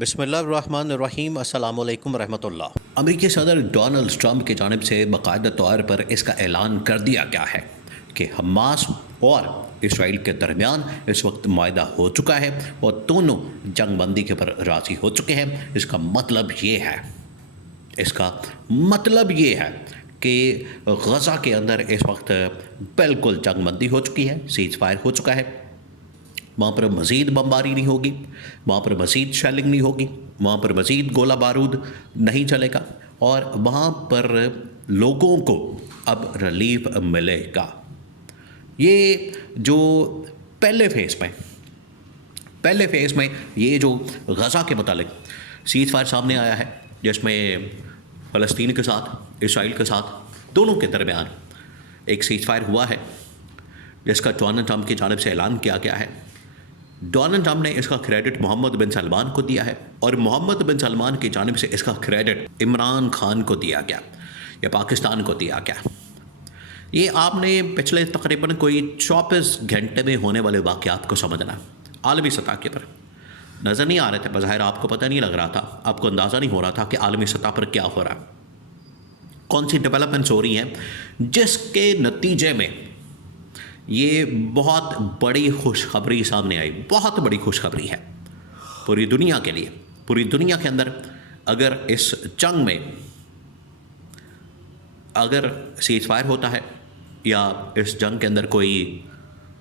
بسم اللہ الرحمن الرحیم السلام علیکم ورحمۃ اللہ۔ امریکی صدر ڈونلڈ ٹرمپ کی جانب سے باقاعدہ طور پر اس کا اعلان کر دیا گیا ہے کہ حماس اور اسرائیل کے درمیان اس وقت معاہدہ ہو چکا ہے اور دونوں جنگ بندی کے پر راضی ہو چکے ہیں۔ اس کا مطلب یہ ہے کہ غزہ کے اندر اس وقت بالکل جنگ بندی ہو چکی ہے، سیز فائر ہو چکا ہے۔ وہاں پر مزید بمباری نہیں ہوگی، وہاں پر مزید شیلنگ نہیں ہوگی، وہاں پر مزید گولہ بارود نہیں چلے گا، اور وہاں پر لوگوں کو اب ریلیف ملے گا۔ یہ جو پہلے فیز میں یہ جو غزہ کے متعلق سیز فائر سامنے آیا ہے، جس میں فلسطین کے ساتھ اسرائیل کے ساتھ دونوں کے درمیان ایک سیز فائر ہوا ہے، جس کا ڈونلڈ ٹرمپ کی جانب سے اعلان کیا گیا ہے۔ ڈونلڈ ٹرمپ نے اس کا کریڈٹ محمد بن سلمان کو دیا ہے، اور محمد بن سلمان کی جانب سے اس کا کریڈٹ عمران خان کو دیا گیا یا پاکستان کو دیا گیا۔ یہ آپ نے پچھلے تقریباً کوئی 24 گھنٹے میں ہونے والے واقعات کو سمجھنا، عالمی سطح کے پر نظر نہیں آ رہے تھے، بظاہر آپ کو پتہ نہیں لگ رہا تھا، آپ کو اندازہ نہیں ہو رہا تھا کہ عالمی سطح پر کیا ہو رہا ہے، کون سی ڈیولپمنٹس ہو رہی ہیں، جس کے نتیجے میں یہ بہت بڑی خوشخبری سامنے آئی۔ بہت بڑی خوشخبری ہے پوری دنیا کے لیے۔ پوری دنیا کے اندر اگر اس جنگ میں اگر سیز فائر ہوتا ہے یا اس جنگ کے اندر کوئی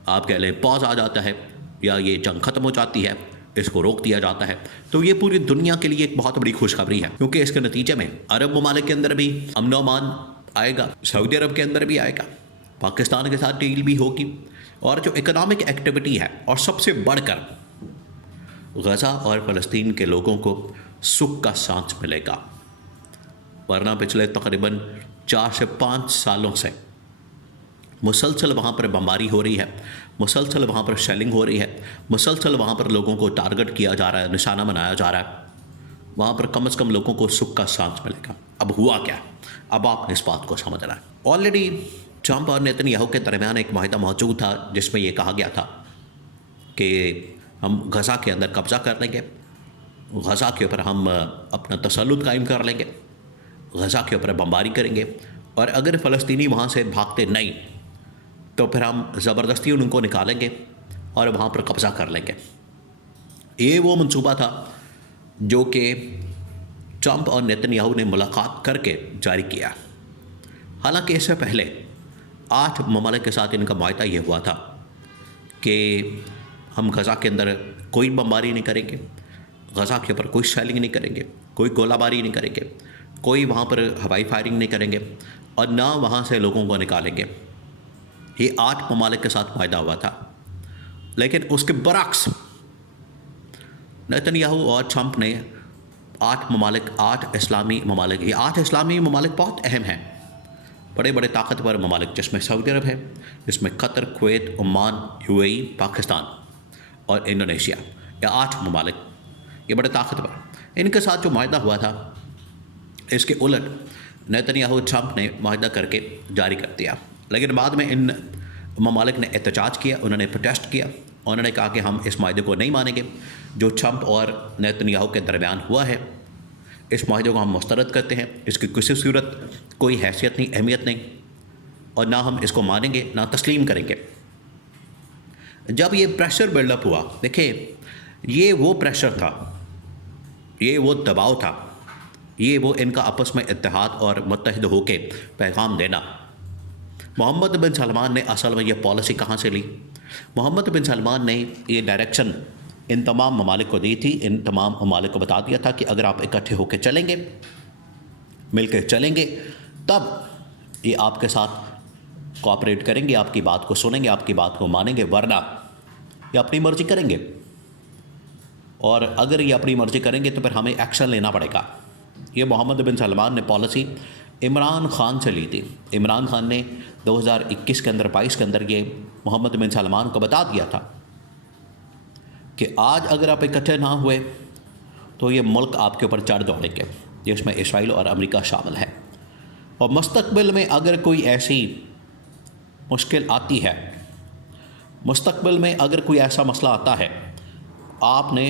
آپ کہہ لیں پاز آ جاتا ہے یا یہ جنگ ختم ہو جاتی ہے، اس کو روک دیا جاتا ہے، تو یہ پوری دنیا کے لیے ایک بہت بڑی خوشخبری ہے، کیونکہ اس کے نتیجے میں عرب ممالک کے اندر بھی امن و امان آئے گا، سعودی عرب کے اندر بھی آئے گا، پاکستان کے ساتھ ڈیل بھی ہوگی، اور جو اکنامک ایکٹیویٹی ہے، اور سب سے بڑھ کر غزہ اور فلسطین کے لوگوں کو سکھ کا سانس ملے گا۔ ورنہ پچھلے تقریباً 4 سے 5 سالوں سے مسلسل وہاں پر بمباری ہو رہی ہے، مسلسل وہاں پر شیلنگ ہو رہی ہے، مسلسل وہاں پر لوگوں کو ٹارگٹ کیا جا رہا ہے، نشانہ بنایا جا رہا ہے، وہاں پر کم از کم لوگوں کو سکھ کا سانس ملے گا۔ اب ہوا کیا؟ اب آپ اس بات کو سمجھ رہے ہیں۔ آلریڈی ٹرمپ اور نیتن یاہو کے درمیان ایک معاہدہ موجود تھا، جس میں یہ کہا گیا تھا کہ ہم غزہ کے اندر قبضہ کر لیں گے، غزہ کے اوپر ہم اپنا تسلط قائم کر لیں گے، غزہ کے اوپر بمباری کریں گے، اور اگر فلسطینی وہاں سے بھاگتے نہیں تو پھر ہم زبردستی ان کو نکالیں گے اور وہاں پر قبضہ کر لیں گے۔ یہ وہ منصوبہ تھا جو کہ ٹرمپ اور نیتن یاہو نے ملاقات کر کے جاری کیا۔ حالانکہ اس سے پہلے 8 ممالک کے ساتھ ان کا معاہدہ یہ ہوا تھا کہ ہم غزہ کے اندر کوئی بمباری نہیں کریں گے، غزہ کے اوپر کوئی شیلنگ نہیں کریں گے، کوئی گولہ باری نہیں کریں گے، کوئی وہاں پر ہوائی فائرنگ نہیں کریں گے، اور نہ وہاں سے لوگوں کو نکالیں گے۔ یہ 8 ممالک کے ساتھ معاہدہ ہوا تھا، لیکن اس کے برعکس نیتن یاہو اور ٹرمپ نے 8 اسلامی ممالک، یہ 8 اسلامی ممالک بہت اہم ہیں، بڑے بڑے طاقتور ممالک، جس میں سعودی عرب ہے، جس میں قطر، کویت، عمان، UAE، پاکستان اور انڈونیشیا، یہ 8 ممالک، یہ بڑے طاقتور، ان کے ساتھ جو معاہدہ ہوا تھا، اس کے الٹ نیتن یاہو ٹرمپ نے معاہدہ کر کے جاری کر دیا۔ لیکن بعد میں ان ممالک نے احتجاج کیا، انہوں نے پروٹیسٹ کیا، انہوں نے کہا کہ ہم اس معاہدے کو نہیں مانیں گے جو ٹرمپ اور نیتن یاہو کے درمیان ہوا ہے، اس معاہدے کو ہم مسترد کرتے ہیں، اس کی کسی صورت کوئی حیثیت نہیں، اہمیت نہیں، اور نہ ہم اس کو مانیں گے، نہ تسلیم کریں گے۔ جب یہ پریشر بلڈ اپ ہوا، دیکھیں یہ وہ پریشر تھا، یہ وہ دباؤ تھا، یہ وہ ان کا آپس میں اتحاد اور متحد ہو کے پیغام دینا۔ محمد بن سلمان نے اصل میں یہ پالیسی کہاں سے لی؟ محمد بن سلمان نے یہ ڈائریکشن ان تمام ممالک کو دی تھی، ان تمام ممالک کو بتا دیا تھا کہ اگر آپ اکٹھے ہو کے چلیں گے، مل کے چلیں گے، تب یہ آپ کے ساتھ کوآپریٹ کریں گے، آپ کی بات کو سنیں گے، آپ کی بات کو مانیں گے، ورنہ یہ اپنی مرضی کریں گے، اور اگر یہ اپنی مرضی کریں گے تو پھر ہمیں ایکشن لینا پڑے گا۔ یہ محمد بن سلمان نے پالیسی عمران خان سے لی تھی۔ عمران خان نے 2021 کے اندر 22 کے اندر یہ محمد بن سلمان کو بتا دیا تھا کہ آج اگر آپ اکٹھے نہ ہوئے تو یہ ملک آپ کے اوپر چڑھ دوڑیں گے، جس میں اسرائیل اور امریکہ شامل ہے، اور مستقبل میں اگر کوئی ایسی مشکل آتی ہے، مستقبل میں اگر کوئی ایسا مسئلہ آتا ہے، آپ نے